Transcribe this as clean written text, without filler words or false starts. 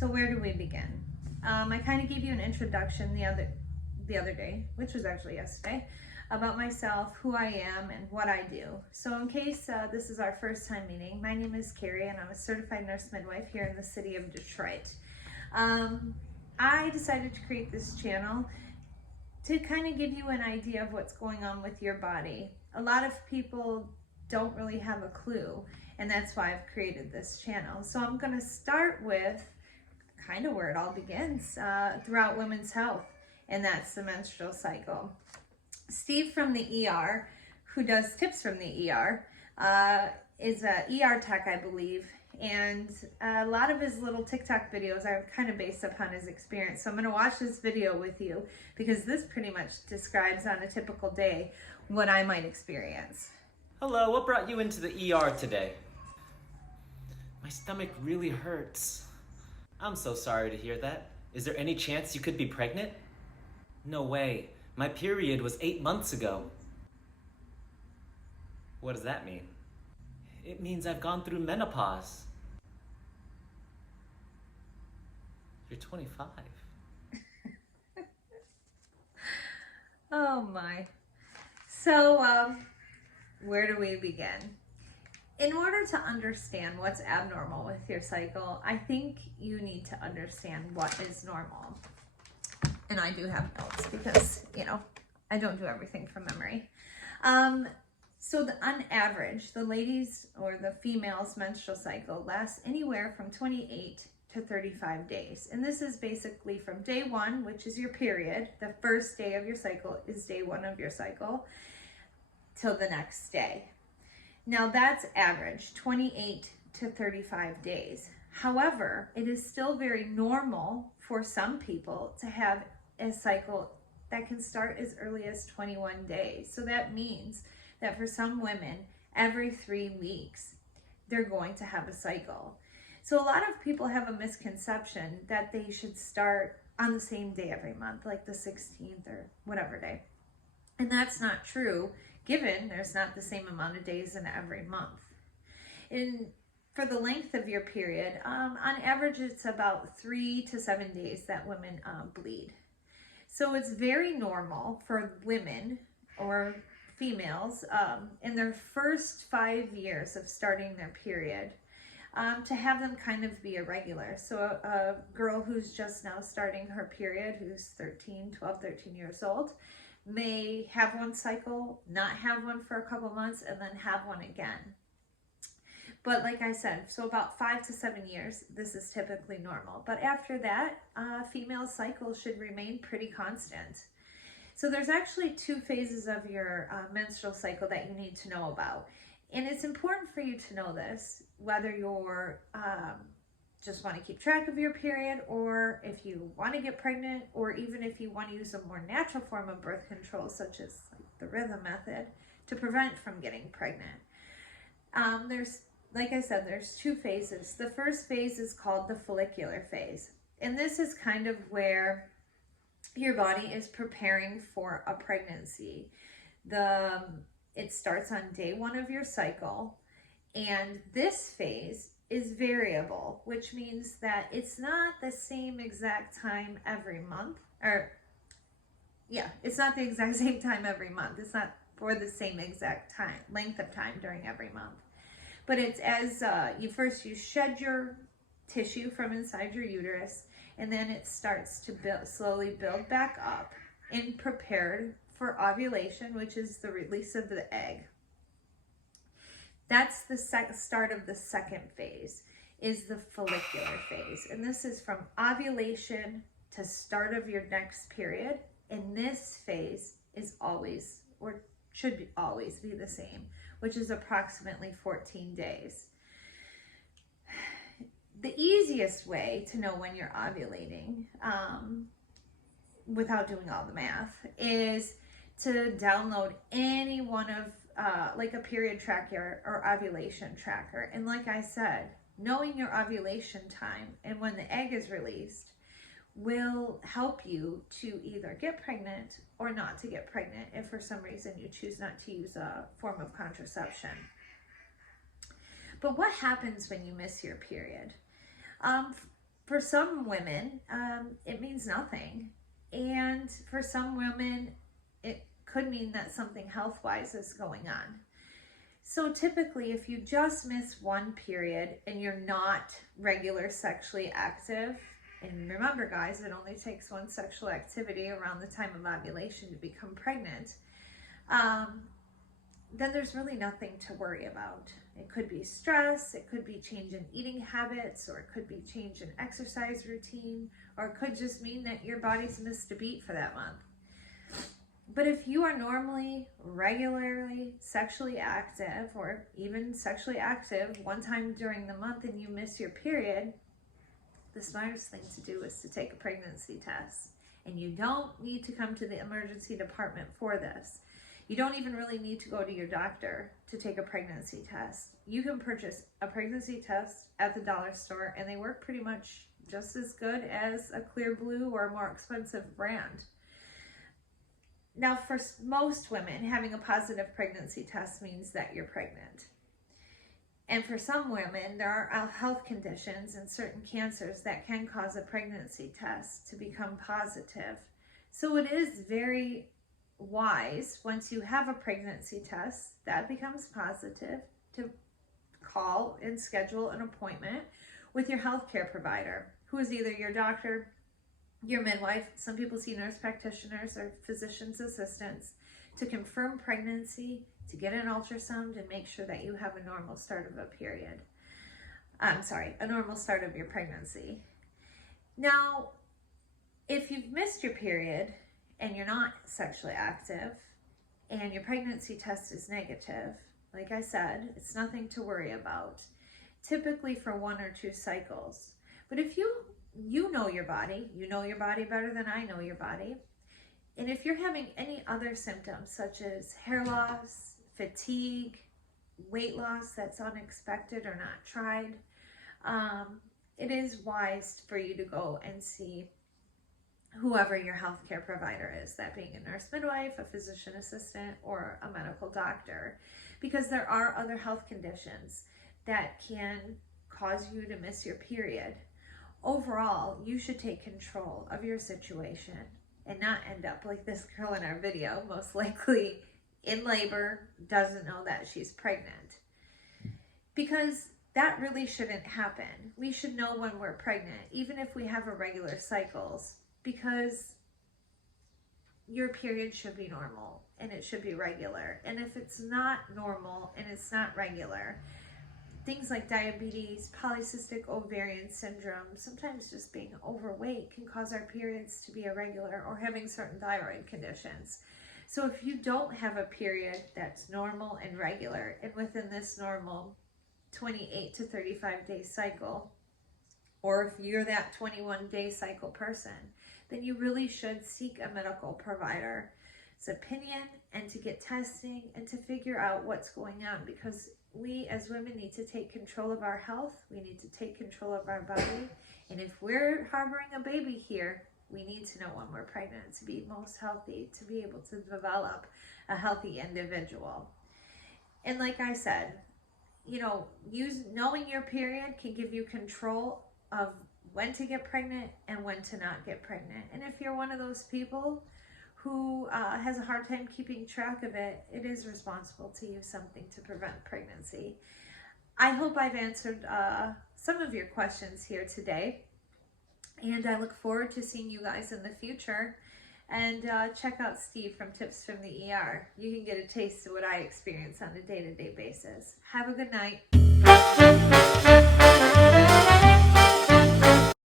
So where do we begin? I kind of gave you an introduction the other day, which was actually yesterday, about myself, who I am, and what I do. So in case this is our first time meeting, my name is Carrie, and I'm a certified nurse midwife here in the city of Detroit. I decided to create this channel to kind of give you an idea of what's going on with your body. A lot of people don't really have a clue, and that's why I've created this channel. So I'm going to start with kind of where it all begins, throughout women's health, and that's the menstrual cycle. Steve from the ER, who does tips from the ER, is a ER tech, I believe, and a lot of his little TikTok videos are kind of based upon his experience. So I'm going to watch this video with you because this pretty much describes on a typical day what I might experience. Hello, what brought you into the ER today? My stomach really hurts. I'm so sorry to hear that. Is there any chance you could be pregnant? No way. My period was 8 months ago. What does that mean? It means I've gone through menopause. You're 25. Oh my. So, where do we begin? In order to understand what's abnormal with your cycle, I think you need to understand what is normal. And I do have notes because, I don't do everything from memory. So on average, the ladies or the female's menstrual cycle lasts anywhere from 28 to 35 days. And this is basically from day one, which is your period. The first day of your cycle is day one of your cycle, till the next day. Now that's average, 28 to 35 days. However, it is still very normal for some people to have a cycle that can start as early as 21 days. So that means that for some women, every 3 weeks, they're going to have a cycle. So a lot of people have a misconception that they should start on the same day every month, like the 16th or whatever day. And that's not true, given there's not the same amount of days in every month. And for the length of your period, on average, it's about 3 to 7 days that women bleed. So it's very normal for women or females in their first 5 years of starting their period to have them kind of be irregular. So a girl who's just now starting her period, who's 12, 13 years old, may have one cycle, not have one for a couple months, and then have one again. But like I said, so about 5 to 7 years, this is typically normal. But after that, female cycles should remain pretty constant. So there's actually 2 phases of your menstrual cycle that you need to know about. And it's important for you to know this, whether you're just want to keep track of your period, or if you want to get pregnant, or even if you want to use a more natural form of birth control, such as the rhythm method, to prevent from getting pregnant. Like I said, there's 2 phases. The first phase is called the follicular phase. And this is kind of where your body is preparing for a pregnancy. It starts on day 1 of your cycle, and this phase is variable, which means that it's not the same exact time every month, it's not the exact same time every month. It's not for the same exact length of time during every month. But it's as you shed your tissue from inside your uterus, and then it starts to slowly build back up and prepared for ovulation, which is the release of the egg. That's the start of the second phase, is the follicular phase. And this is from ovulation to start of your next period. And this phase is always, or should always be the same, which is approximately 14 days. The easiest way to know when you're ovulating, without doing all the math, is to download any one of like a period tracker or ovulation tracker. And like I said, knowing your ovulation time and when the egg is released will help you to either get pregnant or not to get pregnant if for some reason you choose not to use a form of contraception. But what happens when you miss your period? For some women, it means nothing. And for some women, it could mean that something health-wise is going on. So typically, if you just miss one period and you're not regular sexually active, and remember guys, it only takes one sexual activity around the time of ovulation to become pregnant, then there's really nothing to worry about. It could be stress, it could be change in eating habits, or it could be change in exercise routine, or it could just mean that your body's missed a beat for that month. But if you are normally, regularly sexually active, or even sexually active one time during the month and you miss your period, the smartest thing to do is to take a pregnancy test. And you don't need to come to the emergency department for this. You don't even really need to go to your doctor to take a pregnancy test. You can purchase a pregnancy test at the dollar store, and they work pretty much just as good as a Clear Blue or a more expensive brand. Now, for most women, having a positive pregnancy test means that you're pregnant. And for some women, there are health conditions and certain cancers that can cause a pregnancy test to become positive. So it is very wise, once you have a pregnancy test that becomes positive, to call and schedule an appointment with your healthcare provider, who is either your doctor, your midwife, some people see nurse practitioners or physician's assistants, to confirm pregnancy, to get an ultrasound and make sure that you have a normal start of a period. A normal start of your pregnancy. Now, if you've missed your period and you're not sexually active and your pregnancy test is negative, like I said, it's nothing to worry about, typically for 1 or 2 cycles. But if you know your body, you know your body better than I know your body, and if you're having any other symptoms such as hair loss, fatigue, weight loss that's unexpected or not tried, it is wise for you to go and see whoever your healthcare provider is, that being a nurse midwife, a physician assistant, or a medical doctor, because there are other health conditions that can cause you to miss your period. Overall, you should take control of your situation and not end up like this girl in our video, most likely in labor, doesn't know that she's pregnant. Because that really shouldn't happen. We should know when we're pregnant, even if we have irregular cycles, because your period should be normal and it should be regular. And if it's not normal and it's not regular, things like diabetes, polycystic ovarian syndrome, sometimes just being overweight can cause our periods to be irregular, or having certain thyroid conditions. So if you don't have a period that's normal and regular, and within this normal 28 to 35 day cycle, or if you're that 21-day cycle person, then you really should seek a medical provider's opinion and to get testing and to figure out what's going on, because we as women need to take control of our health. We need to take control of our body. And if we're harboring a baby here, we need to know when we're pregnant to be most healthy, to be able to develop a healthy individual. And like I said, knowing your period can give you control of when to get pregnant and when to not get pregnant. And if you're one of those people who has a hard time keeping track of it, it is responsible to use something to prevent pregnancy. I hope I've answered some of your questions here today, and I look forward to seeing you guys in the future. And check out Steve from Tips from the ER. You can get a taste of what I experience on a day-to-day basis. Have a good night.